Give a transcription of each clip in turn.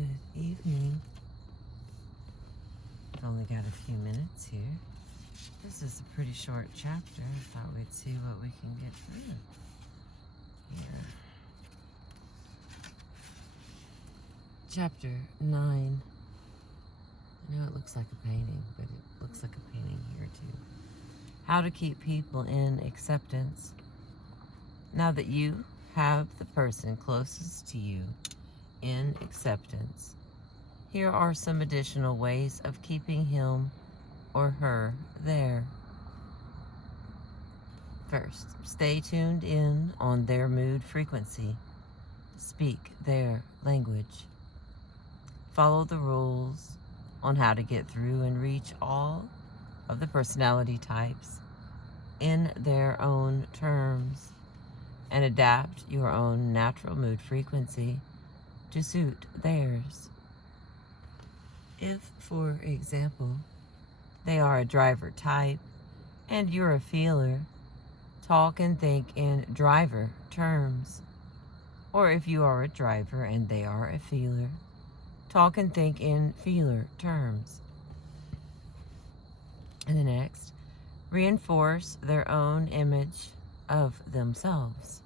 Good evening. I've only got a few minutes here. This is a pretty short chapter. I thought we'd see what we can get through here. Chapter 9. I know it looks like a painting, but it looks like a painting here too. How to keep people in acceptance. Now that you have the person closest to you in acceptance, here are some additional ways of keeping him or her there. First, stay tuned in on their mood frequency. Speak their language. Follow the rules on how to get through and reach all of the personality types in their own terms, and adapt your own natural mood frequency to suit theirs. If, for example, they are a driver type and you're a feeler, talk and think in driver terms. Or if you are a driver and they are a feeler, talk and think in feeler terms. And the next, reinforce their own image of themselves.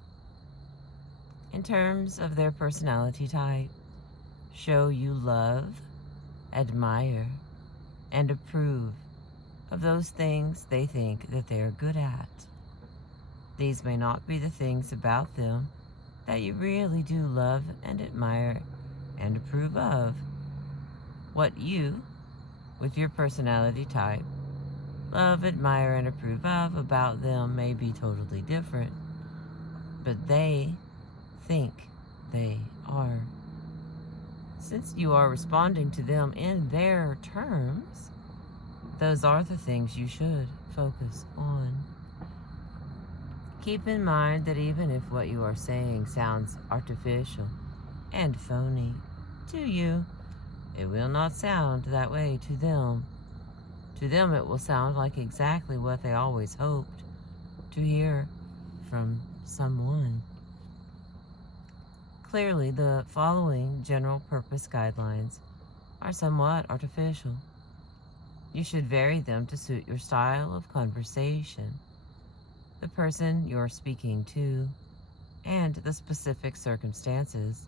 In terms of their personality type, show you love, admire, and approve of those things they think that they are good at. These may not be the things about them that you really do love and admire and approve of. What you, with your personality type, love, admire, and approve of about them may be totally different, but they think they are. Since you are responding to them in their terms, those are the things you should focus on. Keep in mind that even if what you are saying sounds artificial and phony to you, it will not sound that way to them. To them, it will sound like exactly what they always hoped to hear from someone. Clearly, the following general purpose guidelines are somewhat artificial. You should vary them to suit your style of conversation, the person you're speaking to, and the specific circumstances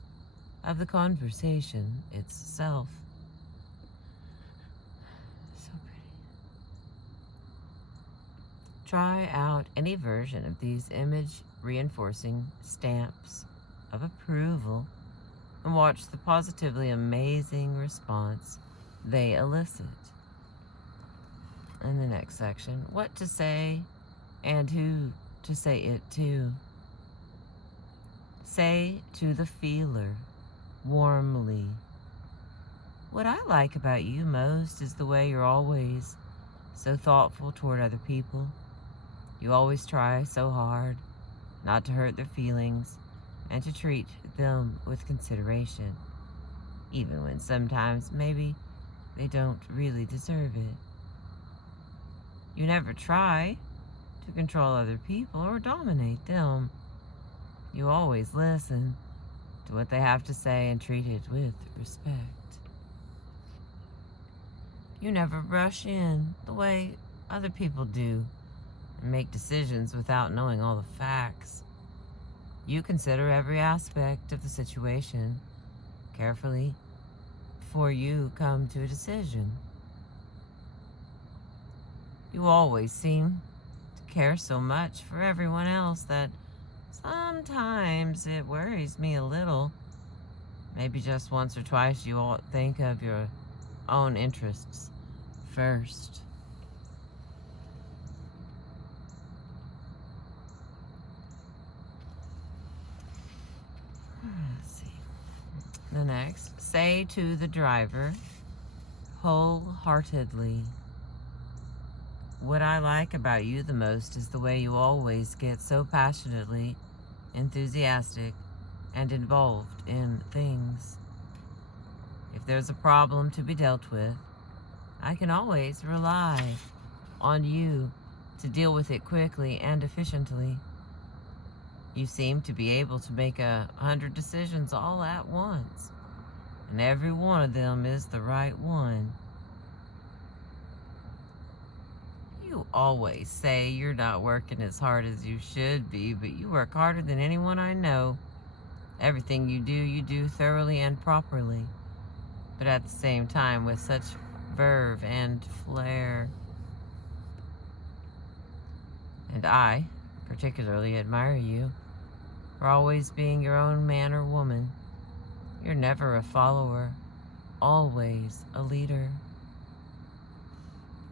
of the conversation itself. So pretty. Try out any version of these image reinforcing stamps of approval and watch the positively amazing response they elicit. In the next section, what to say and who to say it to. Say to the feeler warmly, "What I like about you most is the way you're always so thoughtful toward other people. You always try so hard not to hurt their feelings and to treat them with consideration, even when sometimes maybe they don't really deserve it. You never try to control other people or dominate them. You always listen to what they have to say and treat it with respect. You never rush in the way other people do and make decisions without knowing all the facts. You consider every aspect of the situation carefully before you come to a decision. You always seem to care so much for everyone else that sometimes it worries me a little. Maybe just once or twice you ought to think of your own interests first." Let's see. The next, say to the driver wholeheartedly, "What I like about you the most is the way you always get so passionately enthusiastic and involved in things. If there's a problem to be dealt with, I can always rely on you to deal with it quickly and efficiently. You seem to be able to make 100 decisions all at once. and every one of them is the right one. You always say you're not working as hard as you should be, but you work harder than anyone I know. Everything you do thoroughly and properly, but at the same time with such verve and flair. And I particularly admire you for always being your own man or woman. You're never a follower, always a leader.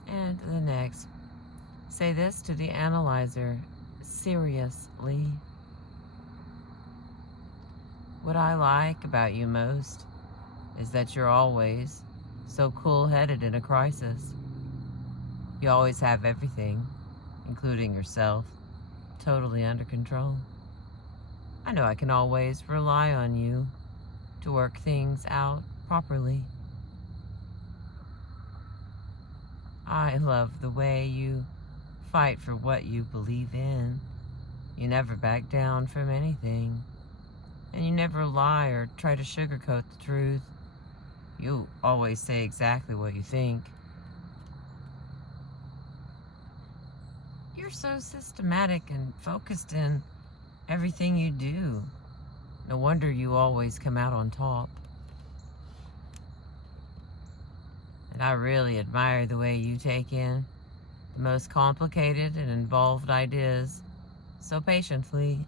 And the next, say this to the analyzer seriously. What I like about you most is that you're always so cool-headed in a crisis. You always have everything, including yourself, totally under control. I know I can always rely on you to work things out properly. I love the way you fight for what you believe in. You never back down from anything. And you never lie or try to sugarcoat the truth. You always say exactly what you think. You're so systematic and focused in everything you do. No wonder you always come out on top. And I really admire the way you take in the most complicated and involved ideas so patiently,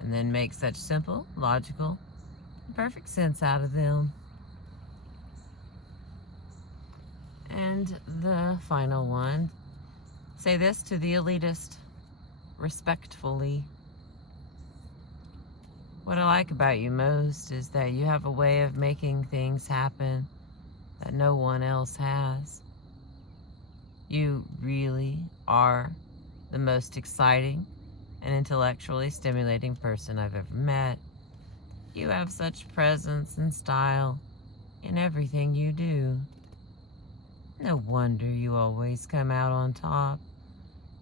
and then make such simple, logical, and perfect sense out of them. And the final one, say this to the elitist respectfully. What I like about you most is that you have a way of making things happen that no one else has. You really are the most exciting and intellectually stimulating person I've ever met. You have such presence and style in everything you do. No wonder you always come out on top.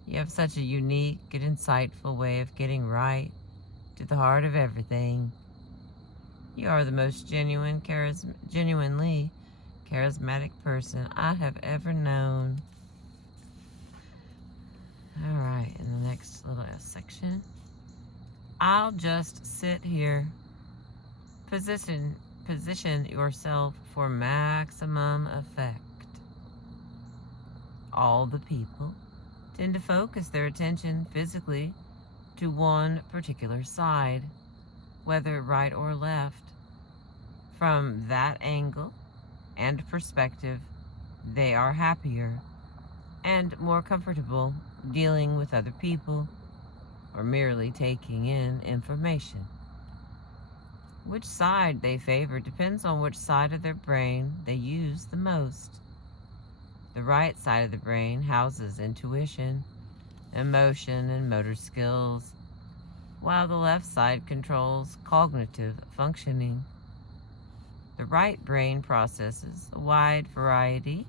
You have such a unique and insightful way of getting right to the heart of everything. You are the most genuinely charismatic person I have ever known. All right, in the next little section, I'll just sit here. Position yourself for maximum effect. All the people tend to focus their attention physically to one particular side, whether right or left. From that angle and perspective, they are happier and more comfortable dealing with other people or merely taking in information. Which side they favor depends on which side of their brain they use the most. The right side of the brain houses intuition, emotion, and motor skills, while the left side controls cognitive functioning. The right brain processes a wide variety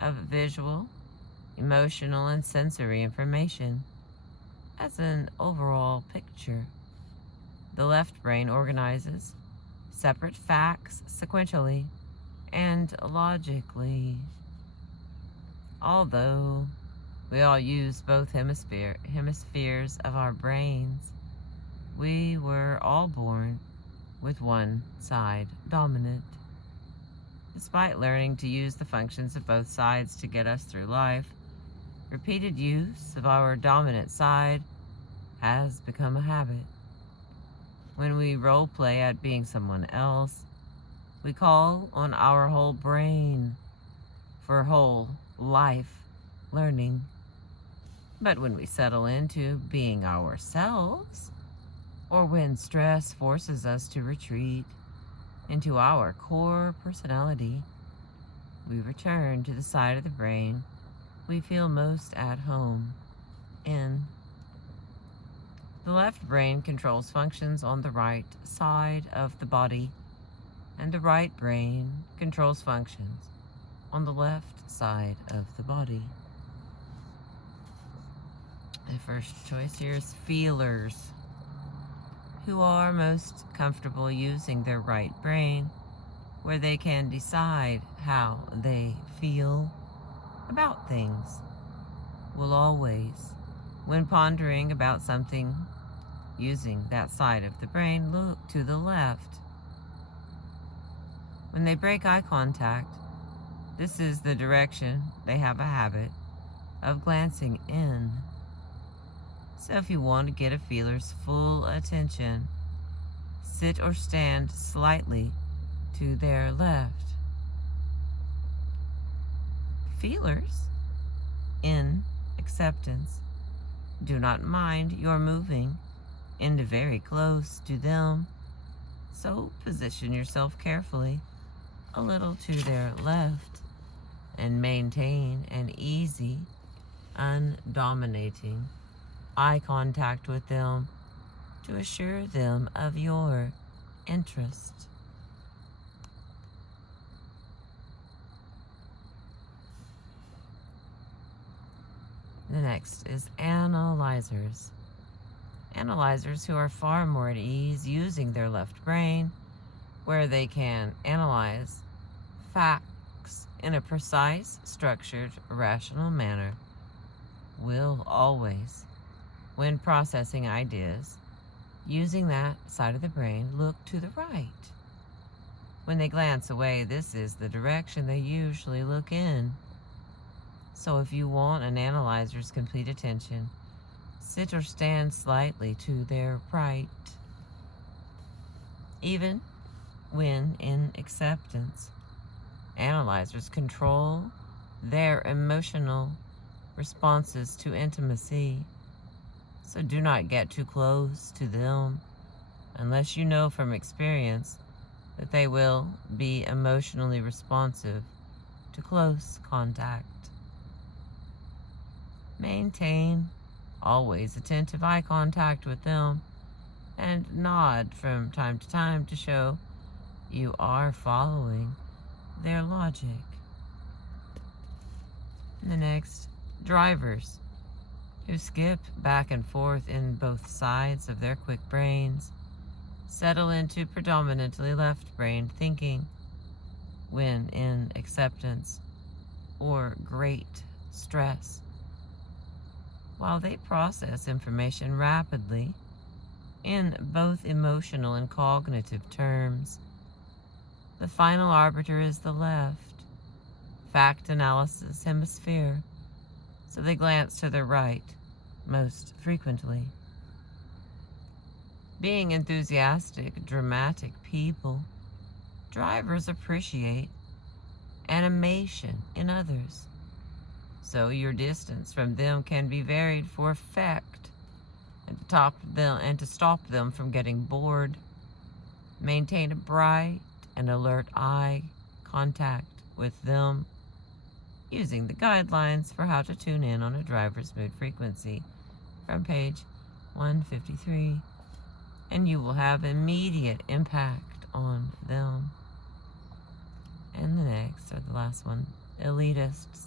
of visual, emotional, and sensory information as an overall picture. The left brain organizes separate facts sequentially and logically. Although we all use both hemispheres of our brains, we were all born with one side dominant. Despite learning to use the functions of both sides to get us through life, repeated use of our dominant side has become a habit. When we role play at being someone else, we call on our whole brain for whole life learning. But when we settle into being ourselves, or when stress forces us to retreat into our core personality, we return to the side of the brain we feel most at home in. The left brain controls functions on the right side of the body, and the right brain controls functions on the left side of the body. My first choice here is feelers, who are most comfortable using their right brain where they can decide how they feel about things, will always, when pondering about something using that side of the brain, look to the left. When they break eye contact, this is the direction they have a habit of glancing in. So if you want to get a feeler's full attention, sit or stand slightly to their left. Feelers, in acceptance, do not mind your moving into very close to them, so position yourself carefully a little to their left and maintain an easy, undominating eye contact with them to assure them of your interest. The next is analyzers. Analyzers who are far more at ease using their left brain, where they can analyze facts in a precise, structured, rational manner, will always, when processing ideas, using that side of the brain, look to the right. When they glance away, this is the direction they usually look in. So if you want an analyzer's complete attention, sit or stand slightly to their right. Even when in acceptance, analyzers control their emotional responses to intimacy. So do not get too close to them unless you know from experience that they will be emotionally responsive to close contact. Maintain always attentive eye contact with them and nod from time to time to show you are following their logic. The next, drivers who skip back and forth in both sides of their quick brains settle into predominantly left brain thinking when in acceptance or great stress. While they process information rapidly in both emotional and cognitive terms, the final arbiter is the left, fact analysis hemisphere, so they glance to the right most frequently. Being enthusiastic, dramatic people, drivers appreciate animation in others, so your distance from them can be varied for effect and to stop them from getting bored. Maintain a bright and alert eye contact with them using the guidelines for how to tune in on a driver's mood frequency from page 153, and you will have immediate impact on them. And the next, or the last one, elitists.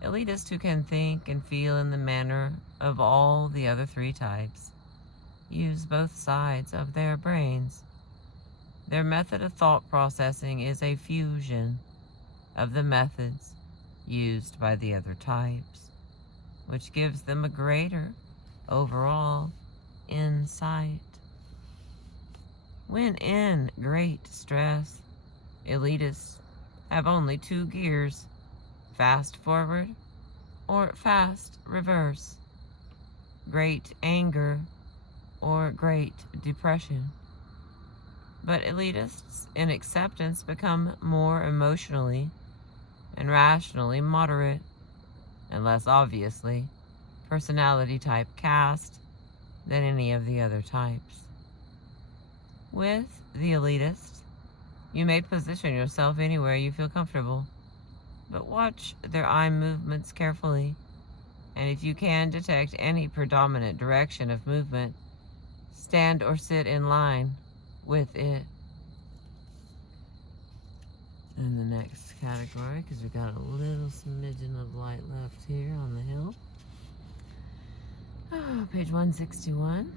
Elitists who can think and feel in the manner of all the other three types use both sides of their brains. Their method of thought processing is a fusion of the methods used by the other types, which gives them a greater overall insight. When in great stress, elitists have only two gears: fast forward or fast reverse, great anger or great depression. But elitists in acceptance become more emotionally and rationally moderate, and less obviously personality type cast than any of the other types. With the elitists, you may position yourself anywhere you feel comfortable, but watch their eye movements carefully, and if you can detect any predominant direction of movement, stand or sit in line with it. In the next category, because we got a little smidgen of light left here on the hill. Page 161.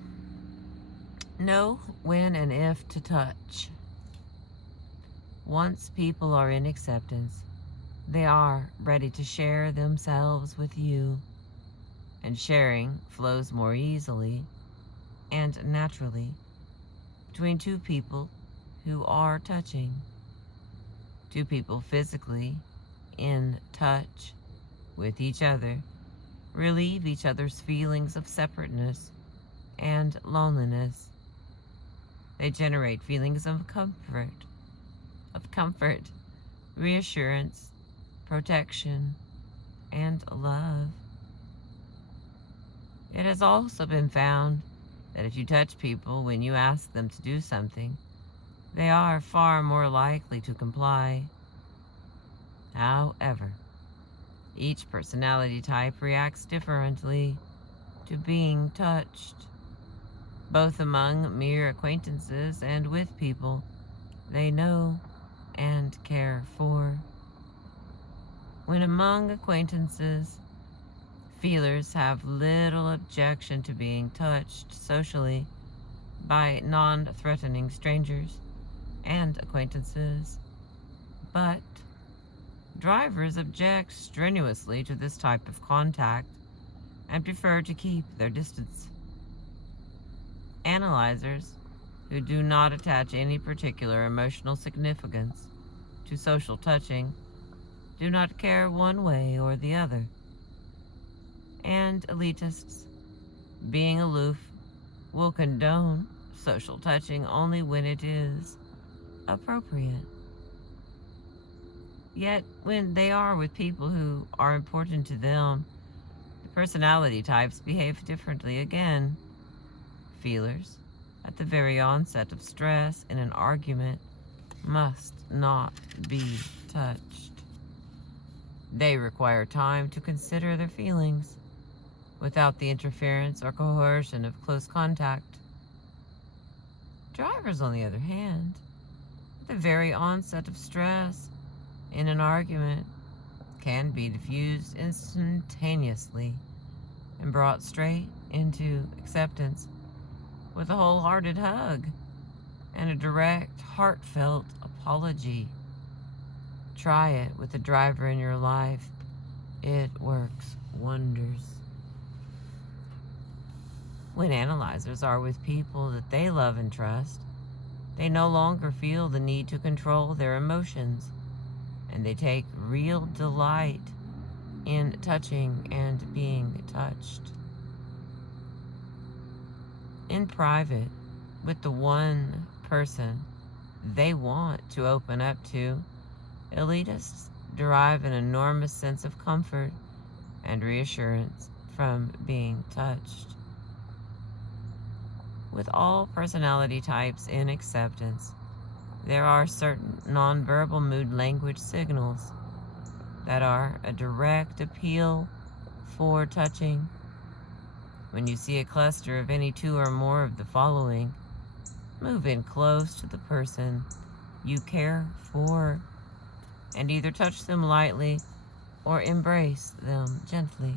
Know when and if to touch. Once people are in acceptance, they are ready to share themselves with you, and sharing flows more easily and naturally between two people who are touching, two people physically in touch with each other, relieve each other's feelings of separateness and loneliness. They generate feelings of comfort, reassurance, protection, and love. It has also been found that if you touch people when you ask them to do something, they are far more likely to comply. However, each personality type reacts differently to being touched, both among mere acquaintances and with people they know and care for. When among acquaintances, feelers have little objection to being touched socially by non-threatening strangers and acquaintances, but drivers object strenuously to this type of contact and prefer to keep their distance. Analyzers, who do not attach any particular emotional significance to social touching, do not care one way or the other. And elitists, being aloof, will condone social touching only when it is appropriate. Yet, when they are with people who are important to them, the personality types behave differently again. Feelers, at the very onset of stress in an argument, must not be touched. They require time to consider their feelings without the interference or coercion of close contact. Drivers, on the other hand, at the very onset of stress in an argument, can be diffused instantaneously and brought straight into acceptance with a wholehearted hug and a direct, heartfelt apology. Try it with a driver in your life. It works wonders. When analyzers are with people that they love and trust, they no longer feel the need to control their emotions, and they take real delight in touching and being touched. In private, with the one person they want to open up to, elitists derive an enormous sense of comfort and reassurance from being touched. With all personality types in acceptance, there are certain nonverbal mood language signals that are a direct appeal for touching. When you see a cluster of any two or more of the following, move in close to the person you care for and either touch them lightly or embrace them gently.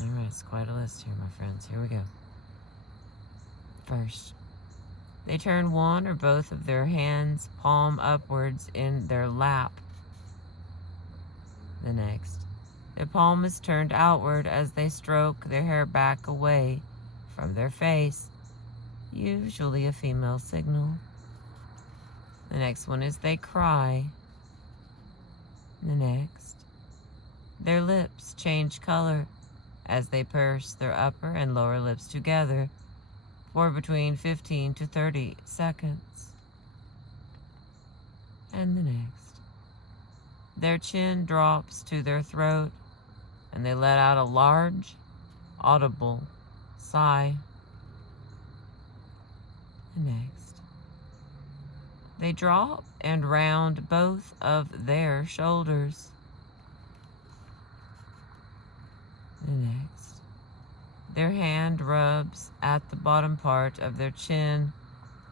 All right, it's quite a list here, my friends. Here we go. First, they turn one or both of their hands palm upwards in their lap. The next, their palm is turned outward as they stroke their hair back away from their face, usually a female signal. The next one is they cry. The next, their lips change color as they purse their upper and lower lips together for between 15 to 30 seconds. And the next, their chin drops to their throat and they let out a large, audible sigh. The next, they drop and round both of their shoulders. The next, their hand rubs at the bottom part of their chin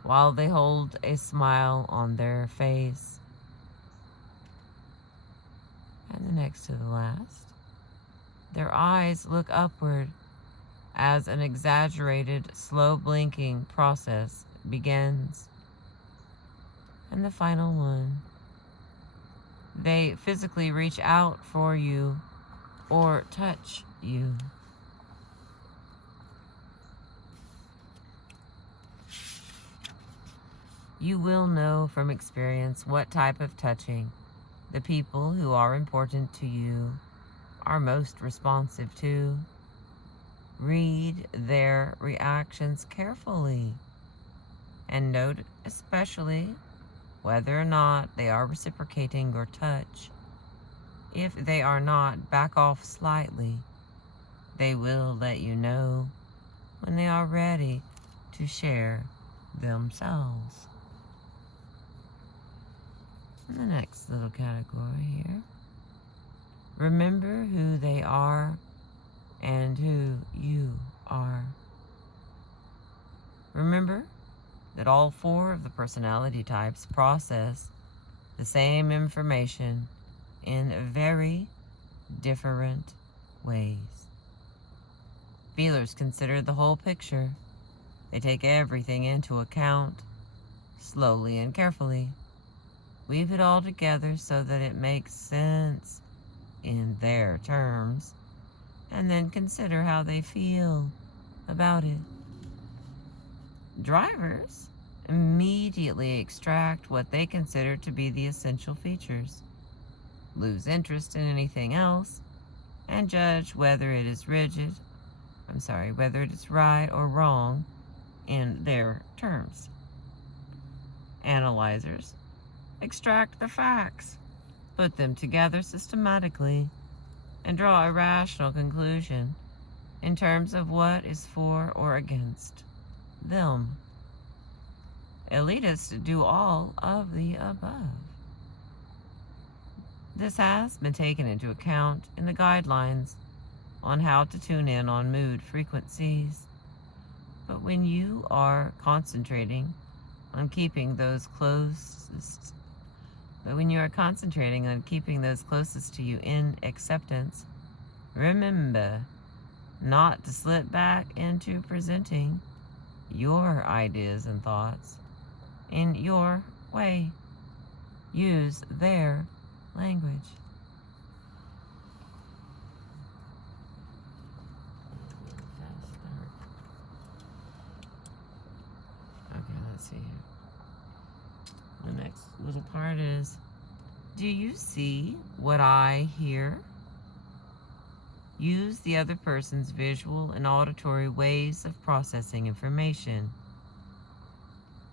while they hold a smile on their face. And the next to the last, their eyes look upward as an exaggerated, slow blinking process begins. And the final one, they physically reach out for you or touch you. You will know from experience what type of touching the people who are important to you are most responsive to. Read their reactions carefully and note especially whether or not they are reciprocating your touch. If they are not, back off slightly. They will let you know when they are ready to share themselves. And the next little category here. Remember who they are and who you are. Remember that all 4 of the personality types process the same information in very different ways. Feelers consider the whole picture. They take everything into account, slowly and carefully. Weave it all together so that it makes sense in their terms, and then consider how they feel about it. Drivers immediately extract what they consider to be the essential features, lose interest in anything else, and judge whether it is whether it is right or wrong in their terms. Analyzers extract the facts, put them together systematically, and draw a rational conclusion in terms of what is for or against them. Elitists do all of the above. This has been taken into account in the guidelines on how to tune in on mood frequencies. But when you are concentrating on keeping those closest to you in acceptance, remember not to slip back into presenting your ideas and thoughts in your way. Use their language. Okay, let's see here. The next little part is, do you see what I hear? Use the other person's visual and auditory ways of processing information.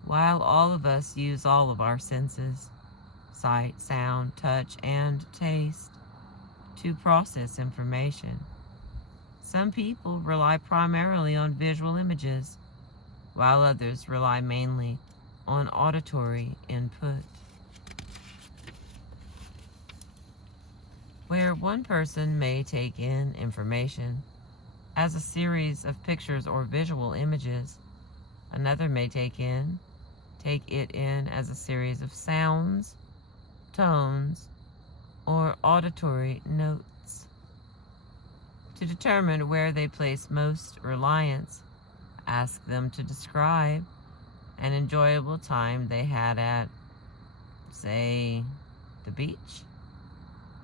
While all of us use all of our senses, sight, sound, touch, and taste, to process information, some people rely primarily on visual images, while others rely mainly on auditory input. Where one person may take in information as a series of pictures or visual images, another may take it in as a series of sounds, tones, or auditory notes. To determine where they place most reliance, ask them to describe an enjoyable time they had at, say, the beach,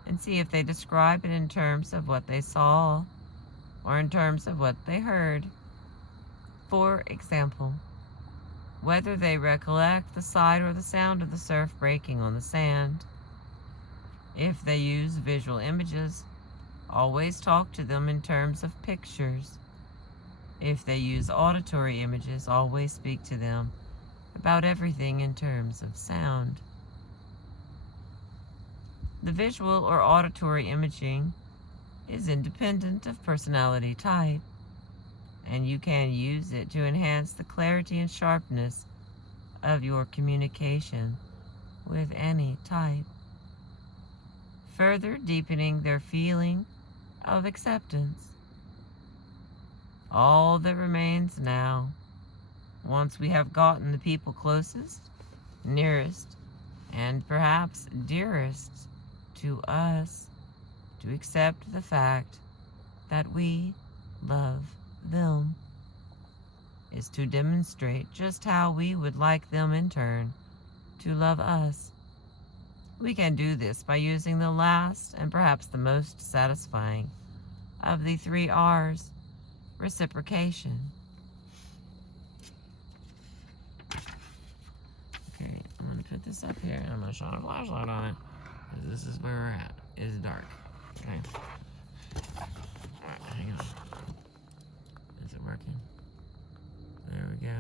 and see if they describe it in terms of what they saw or in terms of what they heard. For example, whether they recollect the sight or the sound of the surf breaking on the sand. If they use visual images, always talk to them in terms of pictures. If they use auditory images, always speak to them about everything in terms of sound. The visual or auditory imaging is independent of personality type, and you can use it to enhance the clarity and sharpness of your communication with any type, further deepening their feeling of acceptance. All that remains now, once we have gotten the people closest, nearest, and perhaps dearest to us, to accept the fact that we love them, is to demonstrate just how we would like them in turn to love us. We can do this by using the last and perhaps the most satisfying of the 3 R's, reciprocation. Okay, I'm going to put this up here and I'm going to shine a flashlight on it. This is where we're at. It's dark. Okay. Alright, hang on. Is it working? There we go.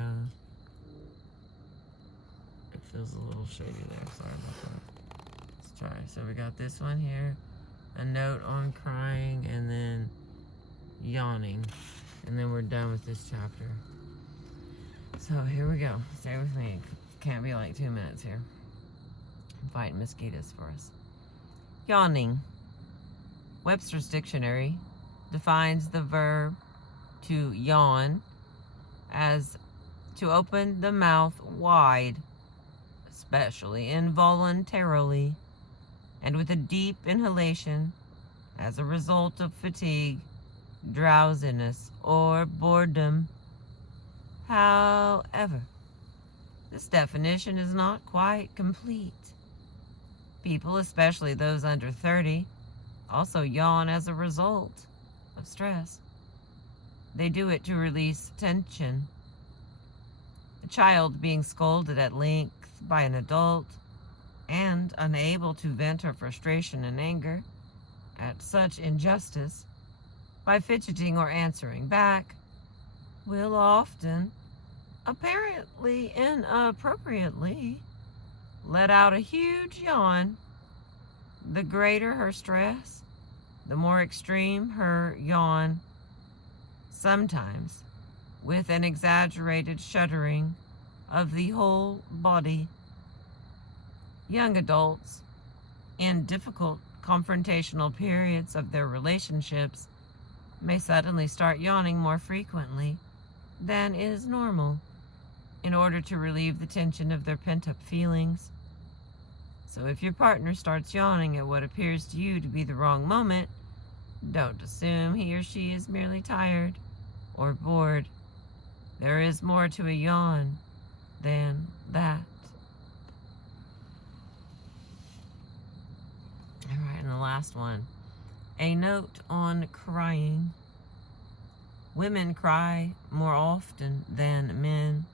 It feels a little shady there. Sorry about that. Let's try. So we got this one here. A note on crying and then yawning. And then we're done with this chapter. So here we go. Stay with me. Can't be like 2 minutes here. I'm fighting mosquitoes for us. Yawning. Webster's Dictionary defines the verb to yawn as to open the mouth wide, especially involuntarily, and with a deep inhalation as a result of fatigue, drowsiness, or boredom. However, this definition is not quite complete. People, especially those under 30, also yawn as a result of stress. They do it to release tension. A child being scolded at length by an adult and unable to vent her frustration and anger at such injustice by fidgeting or answering back will often, apparently inappropriately, let out a huge yawn. The greater her stress, the more extreme her yawn, sometimes with an exaggerated shuddering of the whole body. Young adults, in difficult confrontational periods of their relationships, may suddenly start yawning more frequently than is normal in order to relieve the tension of their pent-up feelings. So if your partner starts yawning at what appears to you to be the wrong moment, don't assume he or she is merely tired or bored. There is more to a yawn than that. All right, and the last one. A note on crying. Women cry more often than men.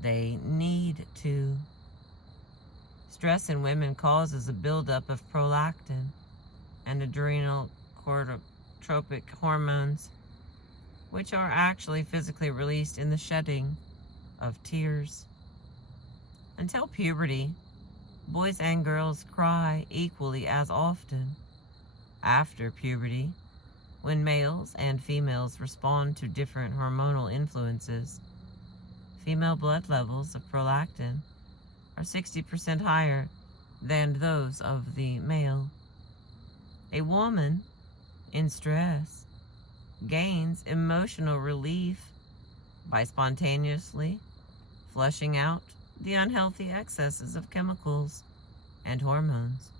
They need to. Stress in women causes a buildup of prolactin and adrenal corticotropic hormones, which are actually physically released in the shedding of tears. Until puberty, boys and girls cry equally as often. After puberty, when males and females respond to different hormonal influences, female blood levels of prolactin are 60% higher than those of the male. A woman in stress gains emotional relief by spontaneously flushing out the unhealthy excesses of chemicals and hormones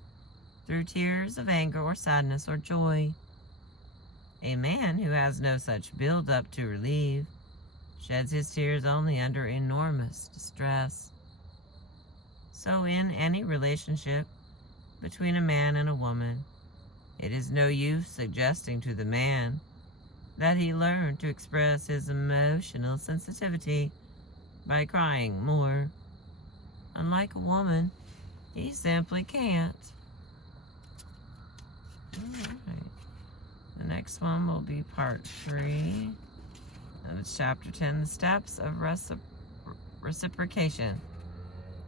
through tears of anger or sadness or joy. A man who has no such buildup to relieve sheds his tears only under enormous distress. So in any relationship between a man and a woman, it is no use suggesting to the man that he learn to express his emotional sensitivity by crying more. Unlike a woman, he simply can't. Alright. The next one will be part 3 of chapter 10, the steps of reciprocation.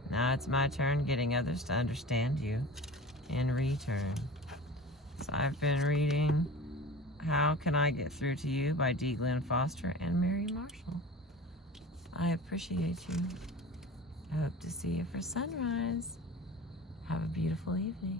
Now it's my turn getting others to understand you in return. So I've been reading How Can I Get Through to You by D. Glenn Foster and Mary Marshall. I appreciate you. I hope to see you for sunrise. Have a beautiful evening.